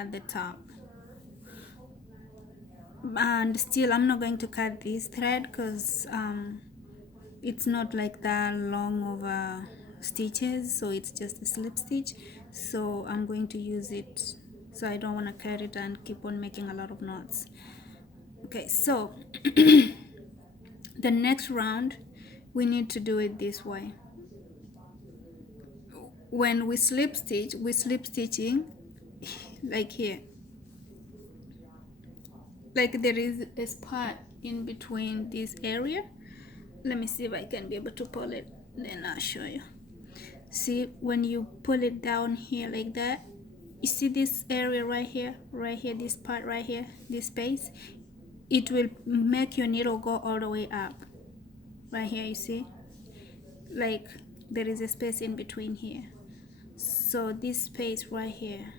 at the top. And still I'm not going to cut this thread because it's not like that long of stitches, so it's just a slip stitch, so I'm going to use it, so I don't want to cut it and keep on making a lot of knots. Okay, so the next round we need to do it this way. When we slip stitch, we slip stitching like here, like there is a spot in between this area. Let me see if I can be able to pull it, then I'll show you. See, when you pull it down here like that, you see this area right here, this part right here, this space, it will make your needle go all the way up. Right here, you see, like there is a space in between here. So this space right here,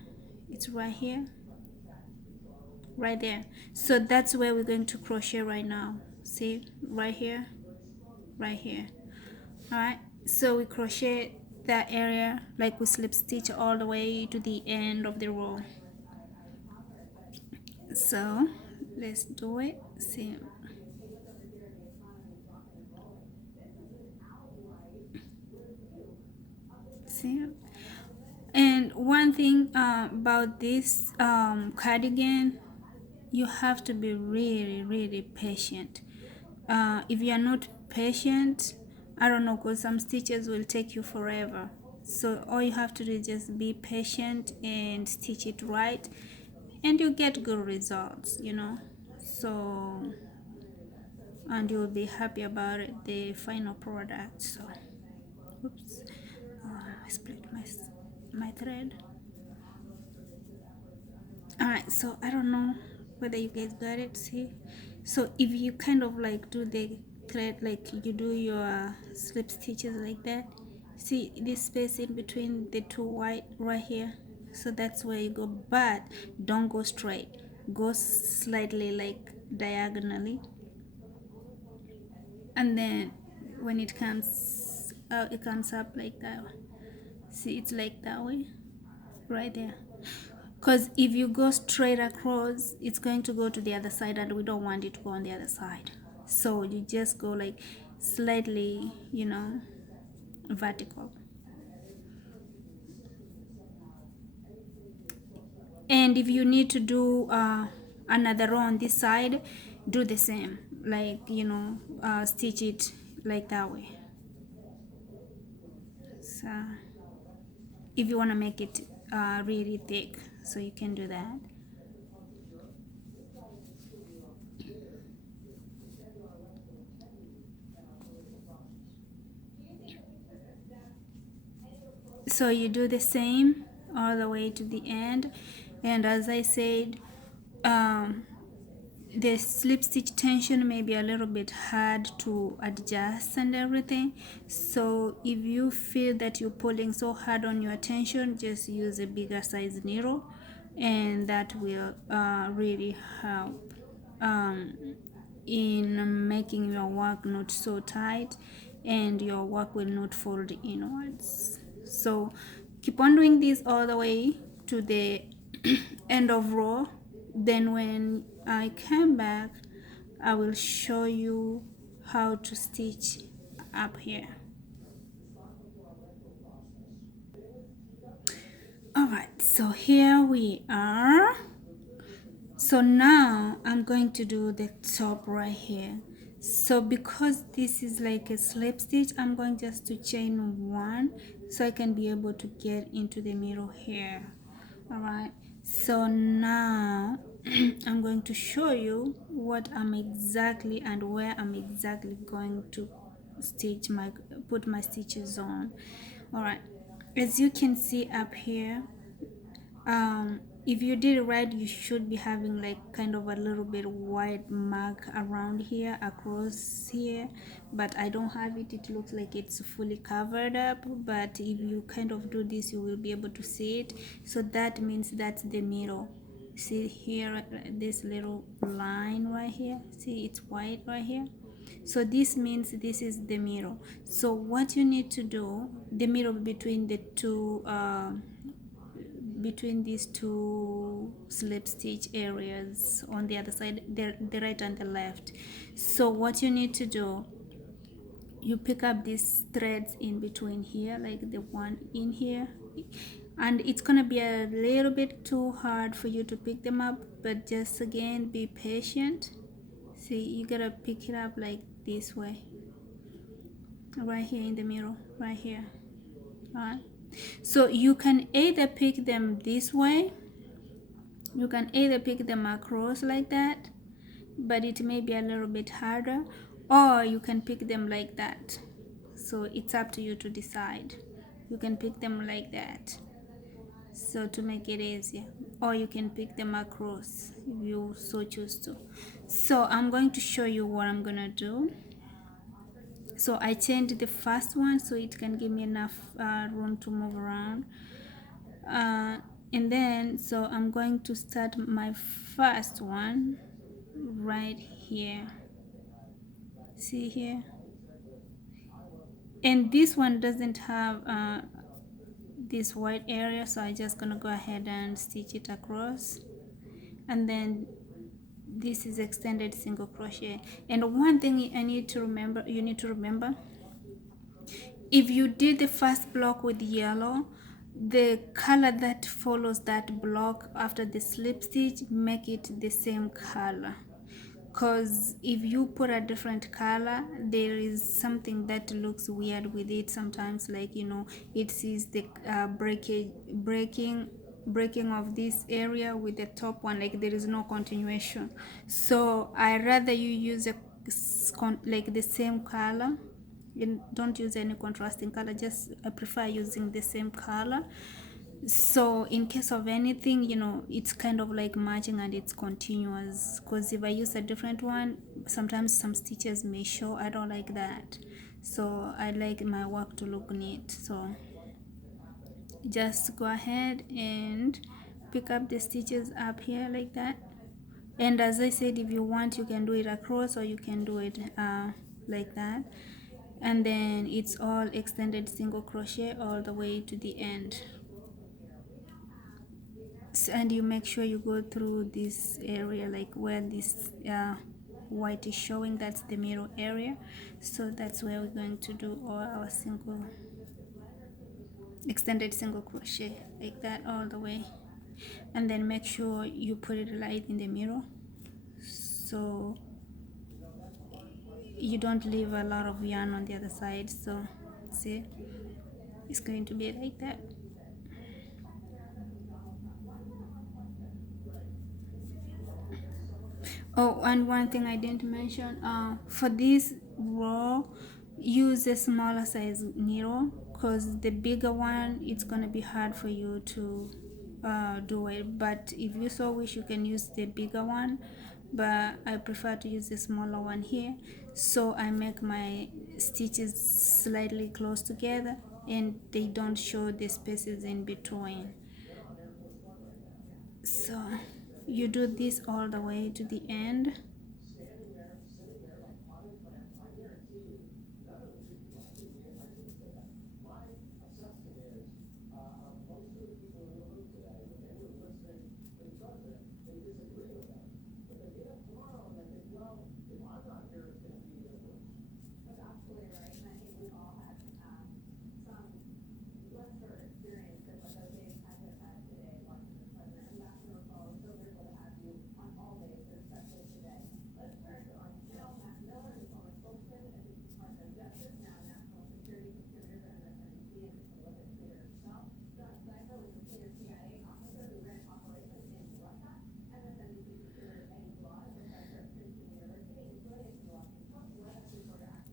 it's right here, right there. So that's where we're going to crochet right now. See, right here, right here. All right, so we crochet that area, like we slip stitch all the way to the end of the row. So let's do it. See, and one thing about this cardigan, you have to be really patient. If you are not patient, I don't know, because some stitches will take you forever. So all you have to do is just be patient and stitch it right, and you get good results, you know. So, and you'll be happy about it, the final product. So oops, I split my thread. All right, so I don't know whether you guys got it. See, so if you kind of like do the thread, like you do your slip stitches like that, see this space in between the two white right here, so that's where you go, but don't go straight, go slightly like diagonally, and then when it comes out, it comes up like that. See, it's like that way right there, because if you go straight across, it's going to go to the other side, and we don't want it to go on the other side. So you just go like slightly, you know, vertical. And if you need to do another row on this side, do the same, like, you know, stitch it like that way. So if you want to make it really thick, so you can do that. So you do the same all the way to the end, and as I said, the slip stitch tension may be a little bit hard to adjust and everything, so if you feel that you're pulling so hard on your tension, just use a bigger size needle, and that will really help in making your work not so tight, and your work will not fold inwards. So keep on doing this all the way to the end of row. Then when I come back, I will show you how to stitch up here. Alright, so here we are. So now I'm going to do the top right here. So because this is like a slip stitch, I'm going just to chain one so I can be able to get into the middle here. Alright, so now I'm going to show you what I'm exactly and where I'm exactly going to stitch put my stitches on. Alright, as you can see up here, if you did it right, you should be having like kind of a little bit white mark around here, across here, but I don't have it. It looks like it's fully covered up, but if you kind of do this, you will be able to see it. So that means that's the middle. See here, this little line right here, see it's white right here, so this means this is the middle. So what you need to do, the middle between the two between these two slip stitch areas on the other side, the right and the left. So what you need to do, you pick up these threads in between here, like the one in here, and it's gonna be a little bit too hard for you to pick them up, but just again be patient. See, you gotta pick it up like this way, right here in the middle, right here. All right, so you can either pick them this way, you can either pick them across like that, but it may be a little bit harder, or you can pick them like that. So it's up to you to decide. You can pick them like that, so to make it easier, or you can pick them across if you so choose to. So I'm going to show you what I'm gonna do. So I changed the first one so it can give me enough room to move around, uh, and then so I'm going to start my first one right here. See here, and this one doesn't have this white area, so I just gonna go ahead and stitch it across, and then this is extended single crochet. And one thing I need to remember, you need to remember, if you did the first block with yellow, the color that follows that block after the slip stitch, make it the same color, because if you put a different color, there is something that looks weird with it sometimes, like it sees the breaking of this area with the top one, like there is no continuation. So I rather you use like the same color, and don't use any contrasting color. Just I prefer using the same color, so in case of anything, it's kind of like matching and it's continuous, because if I use a different one, sometimes some stitches may show. I don't like that, so I like my work to look neat. So just go ahead and pick up the stitches up here like that. And as I said, if you want, you can do it across, or you can do it like that, and then it's all extended single crochet all the way to the end. And you make sure you go through this area, like where this white is showing, that's the middle area. So that's where we're going to do all our single extended single crochet, like that all the way. And then make sure you put it right in the middle, so you don't leave a lot of yarn on the other side. So see, it's going to be like that. Oh, and one thing I didn't mention, for this row, use a smaller size needle, because the bigger one, it's gonna be hard for you to do it. But if you so wish, you can use the bigger one, but I prefer to use the smaller one here, so I make my stitches slightly close together and they don't show the spaces in between. So you do this all the way to the end.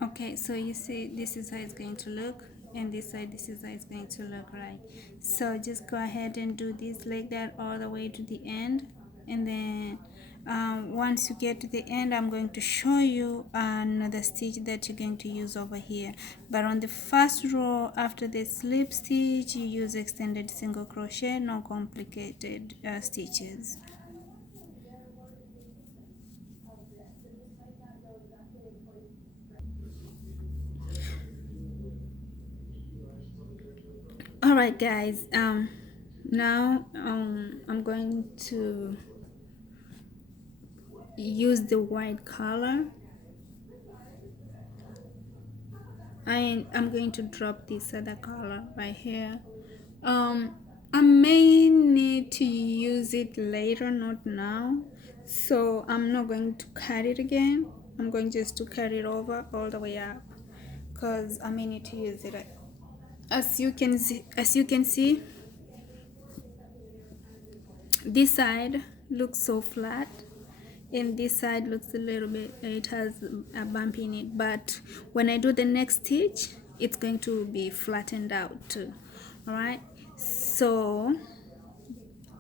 Okay, so you see this is how it's going to look, and this side, this is how it's going to look, right? So just go ahead and do this like that all the way to the end, and then once you get to the end, I'm going to show you another stitch that you're going to use over here. But on the first row after the slip stitch, you use extended single crochet, no complicated stitches. All right, guys, Now I'm going to use the white color, and I'm going to drop this other color right here. I may need to use it later, not now, so I'm not going to cut it again. I'm going just to cut it over all the way up because I may need to use it. As you can see, this side looks so flat and this side looks a little bit, it has a bump in it, but when I do the next stitch it's going to be flattened out too. All right, so,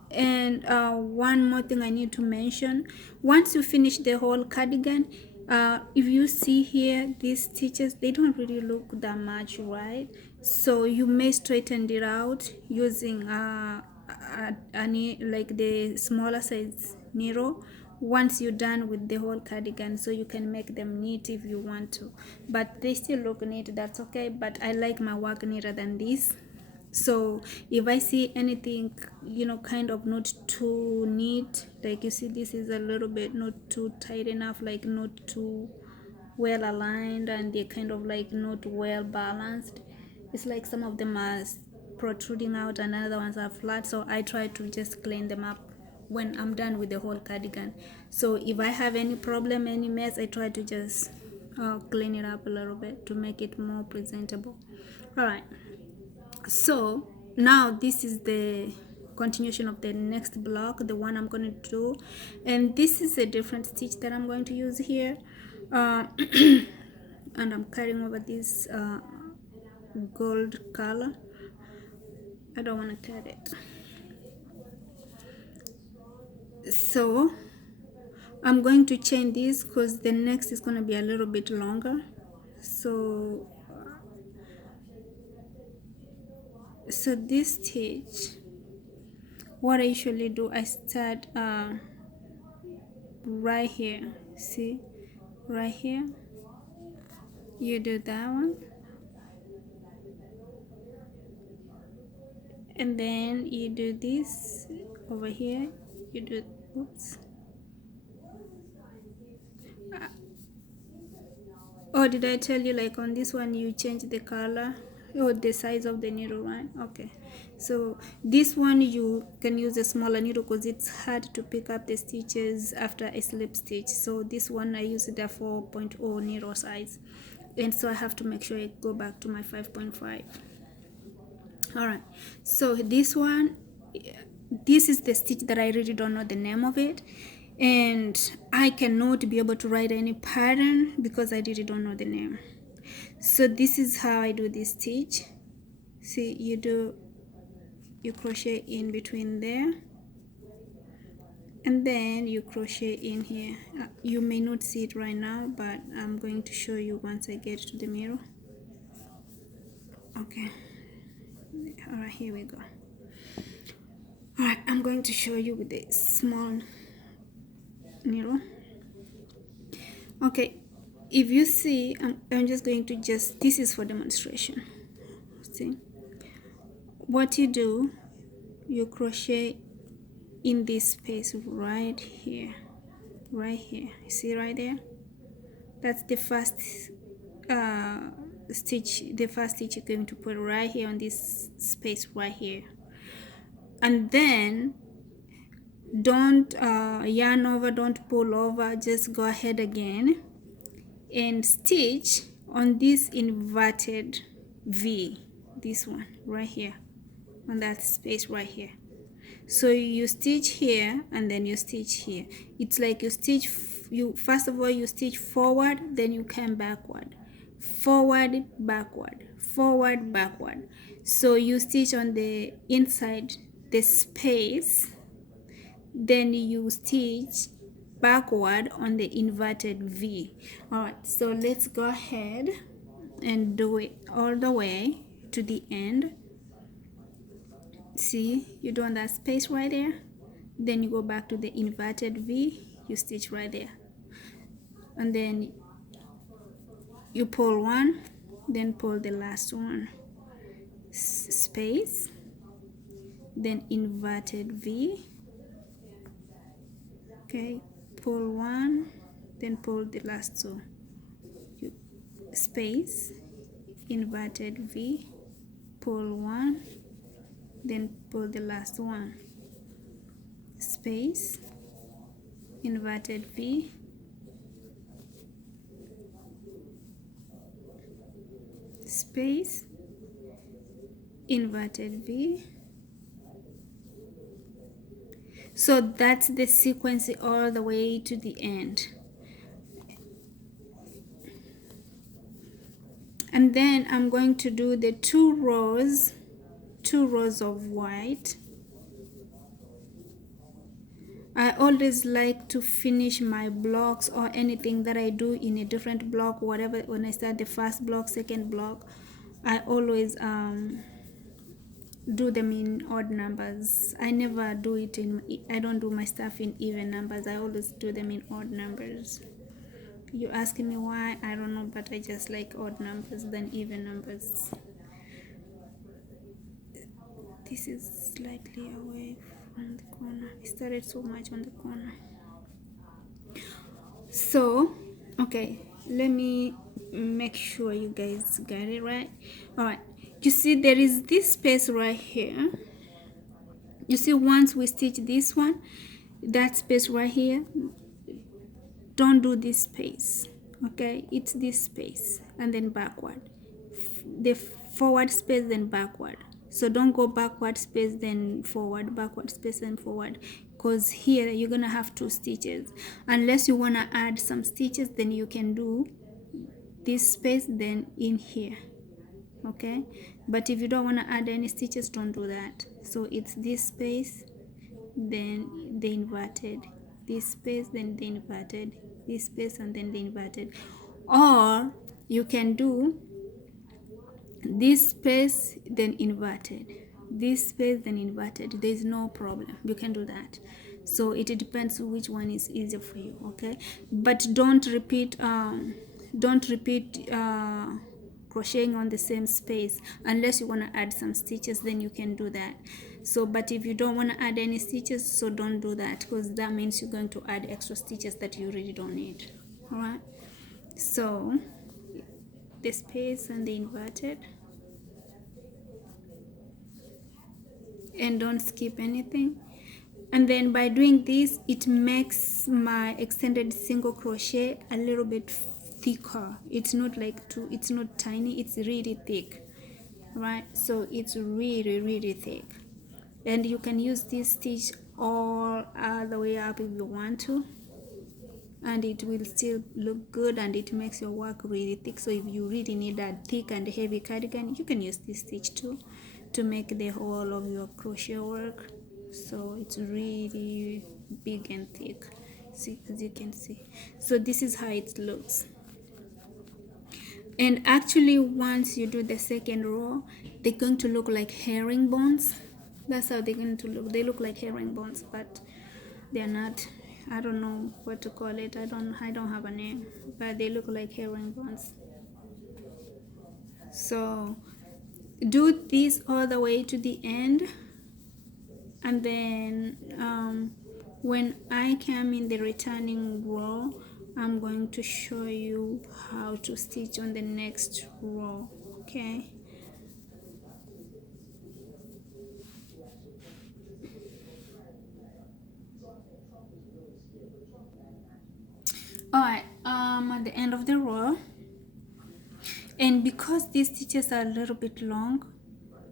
and one more thing I need to mention, once you finish the whole cardigan, if you see here, these stitches, they don't really look that much, right? So you may straighten it out using like the smaller size needle once you're done with the whole cardigan, so you can make them neat if you want to, but they still look neat, that's okay. But I like my work neater than this, so if I see anything, you know, kind of not too neat, like you see this is a little bit not too tight enough, like not too well aligned, and they're kind of like not well balanced, it's like some of them are protruding out and other ones are flat, so I try to just clean them up when I'm done with the whole cardigan. So if I have any problem, any mess, I try to just clean it up a little bit to make it more presentable. All right, so now this is the continuation of the next block, the one I'm going to do, and this is a different stitch that I'm going to use here, and I'm carrying over this gold color. I don't want to cut it, so I'm going to chain this because the next is going to be a little bit longer. So this stitch, what I usually do, I start right here, see, right here, you do that one, and then you do this over here, you do, oops, oh, did I tell you, like on this one you change the color or the size of the needle, right? Okay, so this one you can use a smaller needle because it's hard to pick up the stitches after a slip stitch. So this one I use the 4.0 needle size, and so I have to make sure I go back to my 5.5. all right, so this one, this is the stitch that I really don't know the name of it, and I cannot be able to write any pattern because I really don't know the name. So this is how I do this stitch. See, you crochet in between there, and then you crochet in here. You may not see it right now, but I'm going to show you once I get to the mirror. Okay, all right, here we go. All right, I'm going to show you with the small needle. Okay, if you see, I'm just going to this is for demonstration. See, what you do, you crochet in this space right here, you see right there, that's the first stitch, the first stitch you're going to put right here on this space right here, and then don't yarn over, don't pull over, just go ahead again and stitch on this inverted V, this one right here on that space right here. So you stitch here and then you stitch here. It's like you stitch, you first of all you stitch forward, then you come backward, forward, backward, forward, backward. So you stitch on the inside the space, then you stitch backward on the inverted V. All right, so let's go ahead and do it all the way to the end. See, you do on that space right there, then you go back to the inverted V, you stitch right there, and then you pull one, then pull the last one, space, then inverted V. Okay, pull one, then pull the last two. Space, inverted V, pull one, then pull the last one. Space, inverted V, space, inverted V. So that's the sequence all the way to the end. And then I'm going to do the two rows of white. I always like to finish my blocks or anything that I do in a different block, whatever, when I start the first block, second block, I always do them in odd numbers. I never do it in, I don't do my stuff in even numbers. I always do them in odd numbers. You asking me why? I don't know, but I just like odd numbers than even numbers. This is slightly away from the corner. I started so much on the corner. So, okay, let me make sure you guys got it right. All right, you see there is this space right here. You see, once we stitch this one, that space right here, don't do this space, okay? It's this space and then backward, the forward space then backward. So don't go backward space then forward, backward space and forward, because here you're gonna have two stitches. Unless you want to add some stitches, then you can do this space then in here, okay? But if you don't want to add any stitches, don't do that. So it's this space, then the inverted, this space, then the inverted, this space, and then the inverted. Or you can do this space then inverted, this space then inverted. There's no problem, you can do that. So it depends which one is easier for you, okay? But don't repeat crocheting on the same space unless you want to add some stitches, then you can do that. So but if you don't want to add any stitches, so don't do that, because that means you're going to add extra stitches that you really don't need. All right, so the space and the inverted, and don't skip anything. And then by doing this, it makes my extended single crochet a little bit thicker. It's not like too, it's not tiny, it's really thick, right? So it's really thick, and you can use this stitch all the way up if you want to, and it will still look good, and it makes your work really thick. So if you really need that thick and heavy cardigan, you can use this stitch too to make the whole of your crochet work. So it's really big and thick, see, as you can see. So this is how it looks. And actually once you do the second row, they're going to look like herringbones. That's how they're going to look. They look like herringbones, but they're not. I don't know what to call it. I don't have a name, but they look like herringbones. So do this all the way to the end, and then when I come in the returning row, I'm going to show you how to stitch on the next row, okay? Alright, at the end of the row, and because these stitches are a little bit long,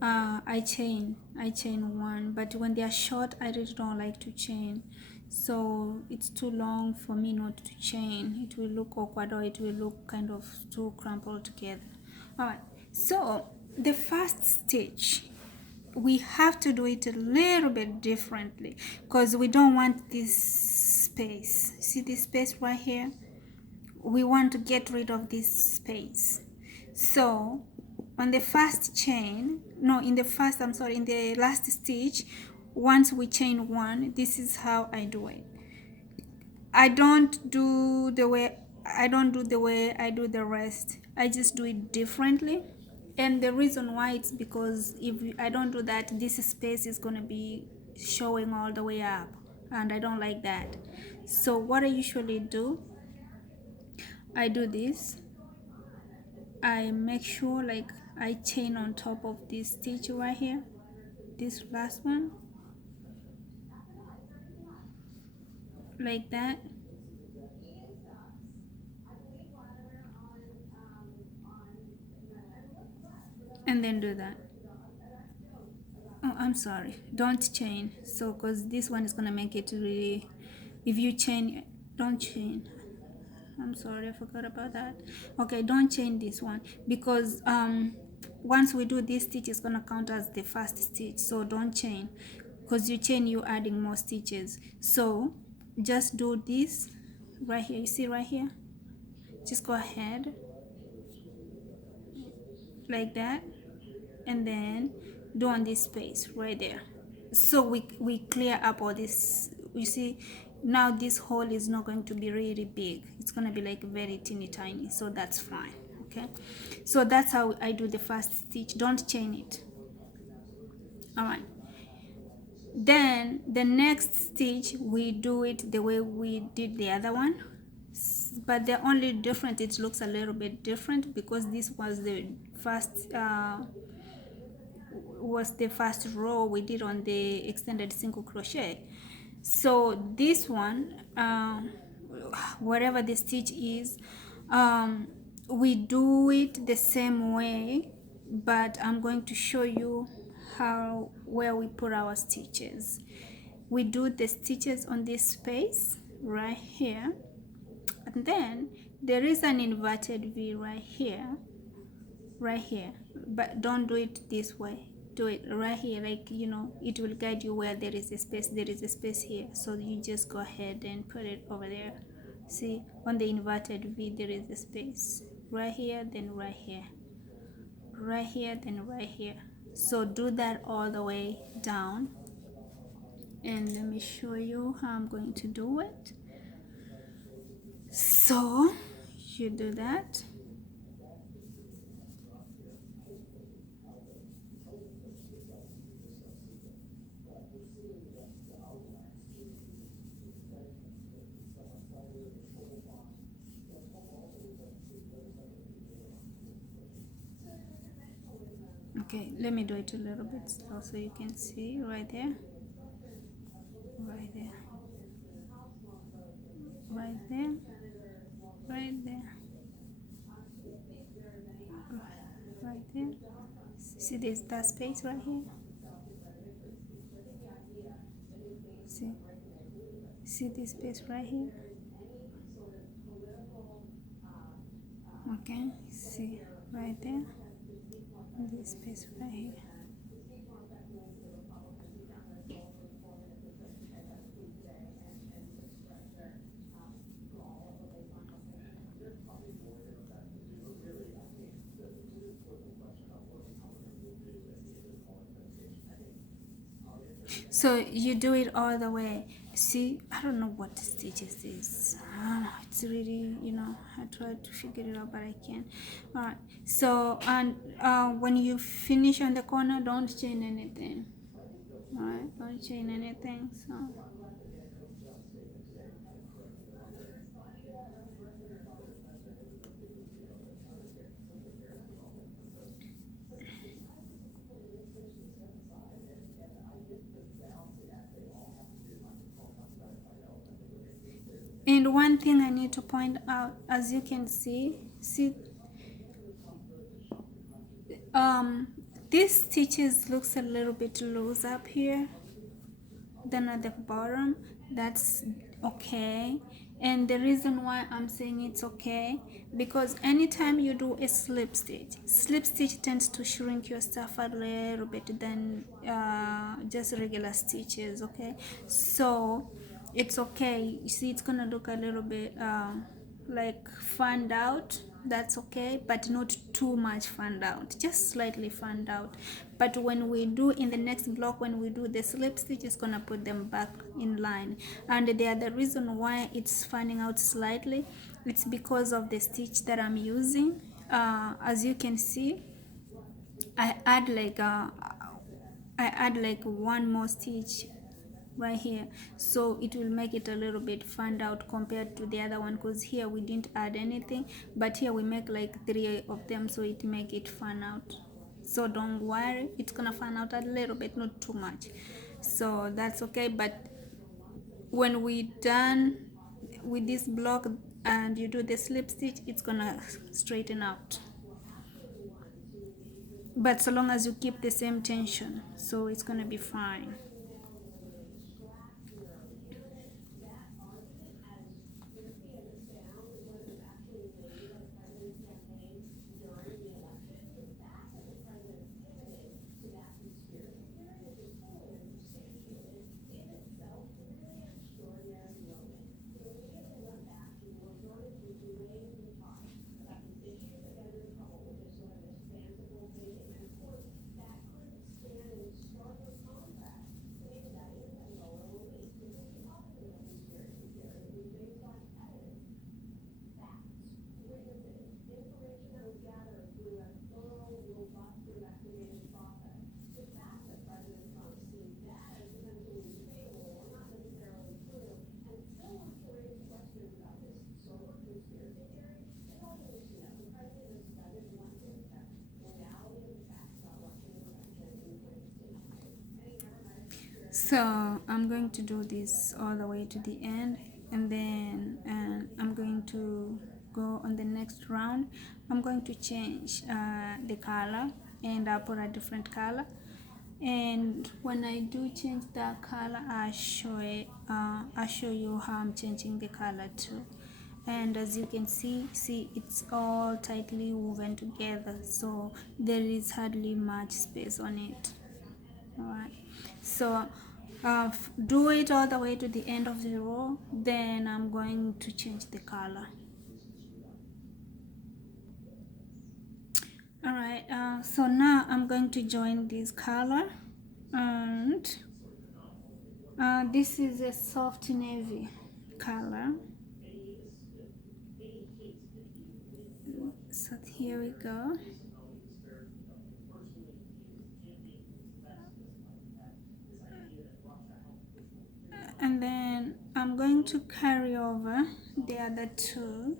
I chain one, but when they are short, I really don't like to chain. So it's too long for me not to chain. It will look awkward, or it will look kind of too crumpled together. Alright, so the first stitch, we have to do it a little bit differently, because we don't want this space. See this space right here? We want to get rid of this space. So on the first chain, no, in the last stitch, once we chain one, this is how I do it. I don't do the way I do the rest. I just do it differently. And the reason why, it's because if I don't do that, this space is going to be showing all the way up, and I don't like that. So what I usually do, I do this. I make sure like I chain on top of this stitch right here, this last one, like that, and then do that. Oh, I'm sorry, don't chain. So because this one is gonna make it really, if you chain, don't chain. I'm sorry, I forgot about that. Okay, don't chain this one, because once we do this stitch, it's gonna count as the first stitch. So don't chain, because you chain, you adding more stitches. So just do this right here. You see right here, just go ahead like that, and then do on this space right there. So we clear up all this. You see, now this hole is not going to be really big, it's going to be like very teeny tiny, so that's fine. Okay, so that's how I do the first stitch. Don't chain it. All right, then the next stitch we do it the way we did the other one, but the only different, it looks a little bit different because this was the first row we did on the extended single crochet. So this one, wherever the stitch is, we do it the same way, but I'm going to show you where we put our stitches. We do the stitches on this space right here, and then there is an inverted V right here, but don't do it this way. Do it right here, like, it will guide you where there is a space. There is a space here, so you just go ahead and put it over there. See, on the inverted V there is a space right here, then right here, right here, then right here. So do that all the way down, and let me show you how I'm going to do it. So you do that. Okay, let me do it a little bit slow so you can see right there, right there, right there, right there, right there. See this, that space right here? See, see this space right here? Okay, see right there, this space right here. So you do it all the way. See, I don't know what stitch is this. It's really, I tried to figure it out, but I can't. All right, so, and when you finish on the corner, don't chain anything. All right, don't chain anything. So and one thing I need to point out, as you can see, this stitches looks a little bit loose up here than at the bottom. That's okay, and the reason why I'm saying it's okay, because anytime you do a slip stitch tends to shrink your stuff a little bit than just regular stitches. Okay, so it's okay. You see, it's gonna look a little bit like fanned out. That's okay, but not too much fanned out, just slightly fanned out. But when we do in the next block, when we do the slip stitch, it's gonna put them back in line. And the other reason why it's fanning out slightly, it's because of the stitch that I'm using. As you can see, I add like one more stitch right here, so it will make it a little bit fanned out compared to the other one, because here we didn't add anything, but here we make like 3 of them, so it make it fan out. So don't worry, it's gonna fan out a little bit, not too much, so that's okay. But when we done with this block and you do the slip stitch, it's gonna straighten out, but so long as you keep the same tension, so it's gonna be fine. So I'm going to do this all the way to the end, and then I'm going to go on the next round. I'm going to change the color, and I'll put a different color. And when I do change that color, I'll show you how I'm changing the color too. And as you can see it's all tightly woven together, so there is hardly much space on it. Alright, so do it all the way to the end of the row, then I'm going to change the color. Alright, so now I'm going to join this color, and this is a soft navy color, so here we go. And then I'm going to carry over the other two,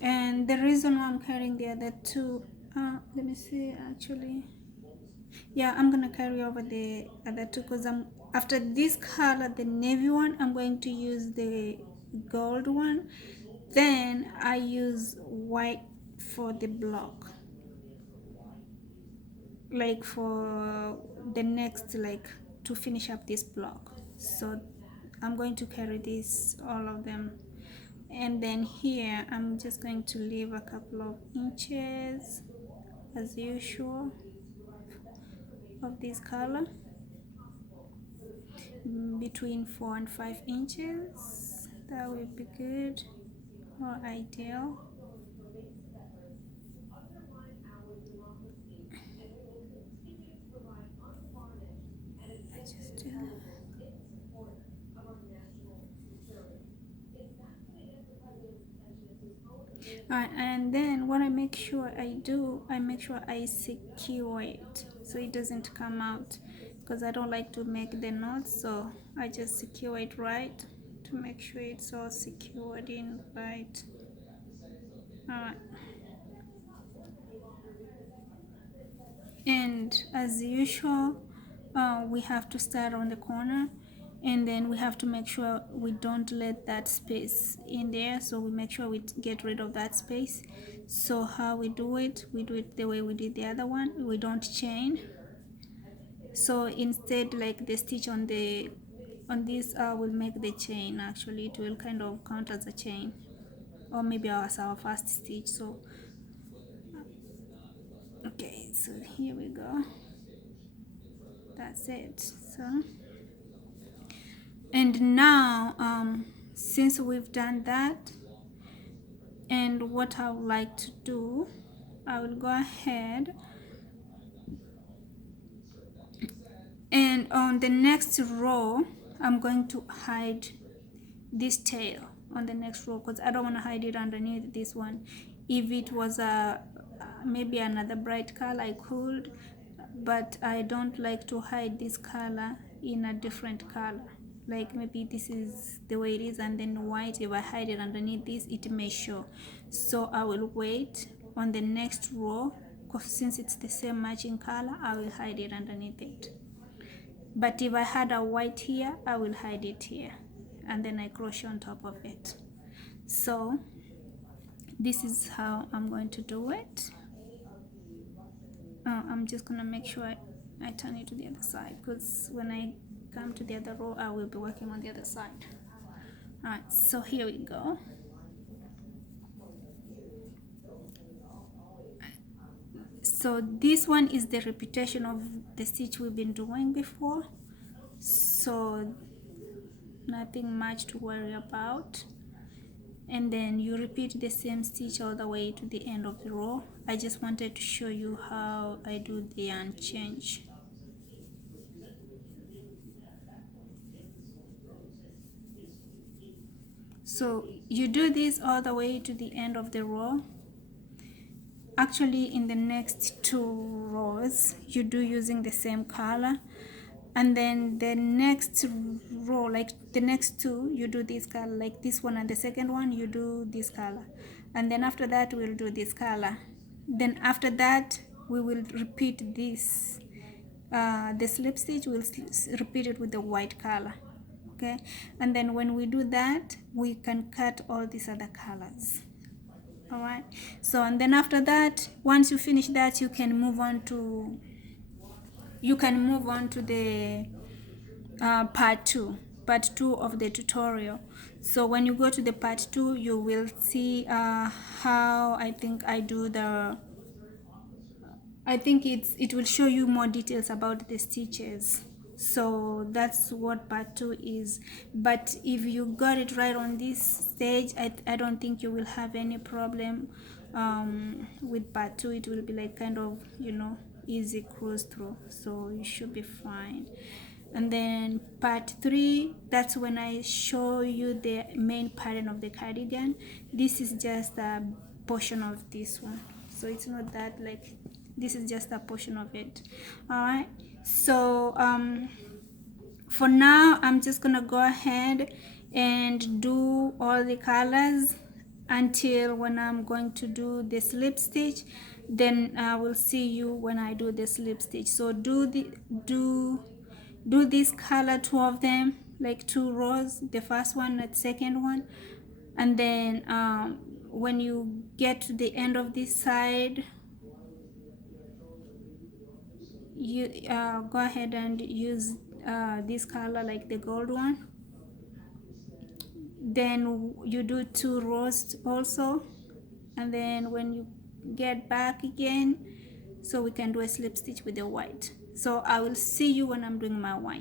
and the reason why I'm carrying the other two, let me see, actually, yeah, I'm gonna carry over the other two because I'm after this color, the navy one, I'm going to use the gold one, then I use white for the block, like for the next, like to finish up this block. So I'm going to carry this, all of them, and then here I'm just going to leave a couple of inches as usual of this color, between 4 and 5 inches. That would be good or ideal. I just do that. And then what I make sure I do, I make sure I secure it so it doesn't come out, because I don't like to make the knots, so I just secure it right to make sure it's all secured in right. Alright, and as usual, we have to start on the corner, and then we have to make sure we don't let that space in there, so we make sure we get rid of that space. So how we do it the way we did the other one. We don't chain, so instead, like the stitch on this will make the chain. Actually, it will kind of count as a chain, or maybe as our first stitch. So okay, so here we go, that's it. So, and now since we've done that, and what I would like to do, I will go ahead and on the next row I'm going to hide this tail on the next row, because I don't want to hide it underneath this one. If it was a maybe another bright color, I could, but I don't like to hide this color in a different color. Like maybe this is the way it is, and then white, if I hide it underneath this, it may show. So I will wait on the next row, because since it's the same matching color, I will hide it underneath it. But if I had a white here, I will hide it here, and then I crochet on top of it. So this is how I'm going to do it. I'm just gonna make sure I turn it to the other side, because when I come to the other row, I will be working on the other side. Alright, so here we go. So this one is the repetition of the stitch we've been doing before, so nothing much to worry about. And then you repeat the same stitch all the way to the end of the row. I just wanted to show you how I do the yarn change. So you do this all the way to the end of the row. Actually, in the next two rows you do using the same color, and then the next row, like the next two, you do this color, like this one, and the second one you do this color, and then after that we'll do this color. Then after that we will repeat this, the slip stitch, we'll repeat it with the white color. Okay, and then when we do that, we can cut all these other colors. All right, so and then after that, once you finish that, you can move on to the part two of the tutorial. So when you go to the part 2, you will see how I think it will show you more details about the stitches. So that's what part 2 is. But if you got it right on this stage, I don't think you will have any problem with part 2. It will be like kind of, easy cruise through, so you should be fine. And then part 3, that's when I show you the main pattern of the cardigan. This is just a portion of this one, so it's not that, like, this is just a portion of it. All right, so for now I'm just gonna go ahead and do all the colors until when I'm going to do the slip stitch. Then I will see you when I do the slip stitch. So do this color, 2 of them, like 2 rows, the first one, the second one, and then when you get to the end of this side, you go ahead and use this color, like the gold one. Then you do 2 rows also, and then when you get back again, so we can do a slip stitch with the white. So I will see you when I'm doing my white.